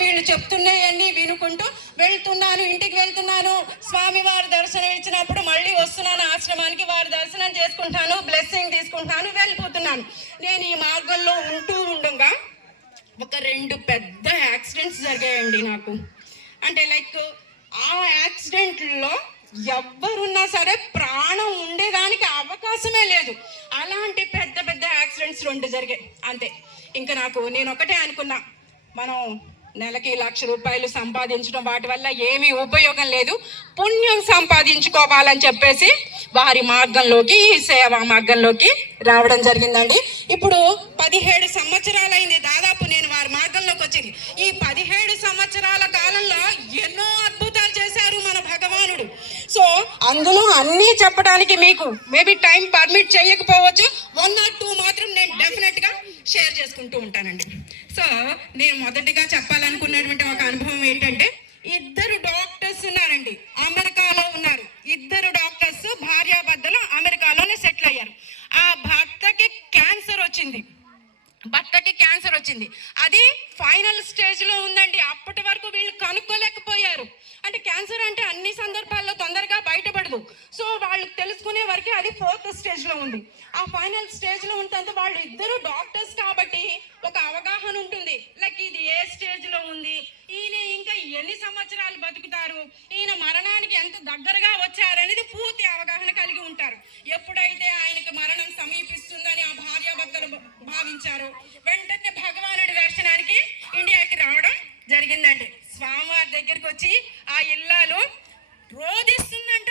వీళ్ళు చెప్తున్నాయన్నీ వినుకుంటూ వెళ్తున్నాను, ఇంటికి వెళ్తున్నాను. స్వామివారి దర్శనం ఇచ్చినప్పుడు మళ్ళీ వస్తున్నాను ఆశ్రమానికి, వారి దర్శనం చేసుకుంటాను, బ్లెస్సింగ్ తీసుకుంటాను, వెళ్ళిపోతున్నాను. నేను ఈ మార్గంలో ఉంటూ ఉండగా ఒక 2 పెద్ద యాక్సిడెంట్స్ జరిగాయండి నాకు. అంటే లైక్ ఆ యాక్సిడెంట్లో ఎవ్వరున్నా సరే ప్రాణం ఉండేదానికి అవకాశమే లేదు. అలాంటి పెద్ద పెద్ద యాక్సిడెంట్స్ 2 జరిగాయి అంతే. ఇంకా నేను ఒకటే అనుకున్నా, మనం నెలకి 1,00,000 రూపాయలు సంపాదించడం వాటి వల్ల ఏమీ ఉపయోగం లేదు, పుణ్యం సంపాదించుకోవాలని చెప్పేసి వారి మార్గంలోకి, ఈ సేవా మార్గంలోకి రావడం జరిగిందండి. ఇప్పుడు 17 సంవత్సరాలైంది దాదాపు నేను వారి మార్గంలోకి వచ్చింది. ఈ 17 సంవత్సరాల కాలంలో ఎన్నో అద్భుతాలు చేశారు మన భగవానుడు. సో అందులో అన్నీ చెప్పడానికి మీకు మేబీ టైం పర్మిట్ చేయకపోవచ్చు, 1 or 2 మాత్రం నేను డెఫినెట్గా షేర్ చేసుకుంటూ ఉంటానండి. సో నేను మొదటిగా చెప్పాలనుకున్నటువంటి ఒక అనుభవం ఏంటంటే, 2 డాక్టర్స్ ఉన్నారండి, అమెరికాలో ఉన్నారు. 2 డాక్టర్స్ భార్యాభర్తలు అమెరికాలోనే సెటిల్ అయ్యారు. ఆ భర్తకి క్యాన్సర్ వచ్చింది. అది ఫైనల్ స్టేజ్లో ఉందండి. అప్పటి వరకు వీళ్ళు కనుక్కోలేకపోయారు. అంటే క్యాన్సర్ అంటే అన్ని సందర్భాల్లో తొందరగా బయటపడదు. సో వాళ్ళు తెలుసుకునే వరకు అది 4th స్టేజ్లో ఉంది. ఆ ఫైనల్ స్టేజ్లో ఉంటుంది. వాళ్ళు 2 డాక్టర్స్ కాబట్టి ఒక అవగాహన ఉంటుంది, లైక్ ఇది ఏ స్టేజ్లో ఉంది, ఈయన ఇంకా ఎన్ని సంవత్సరాలు బతుకుతారు, ఈయన మరణానికి ఎంత దగ్గరగా వచ్చారనేది పూర్తి అవగాహన కలిగి ఉంటారు. ఎప్పుడైతే ఆయనకు మరణం సమీపిస్తుందని ఆ భార్యాభర్తలు భావించారో వెంటనే భగవానుడి దర్శనానికి ఇండియాకి రావడం జరిగిందండి. స్వామివారి దగ్గరికి వచ్చి ఆ ఇల్లాలు రోధిస్తుందంట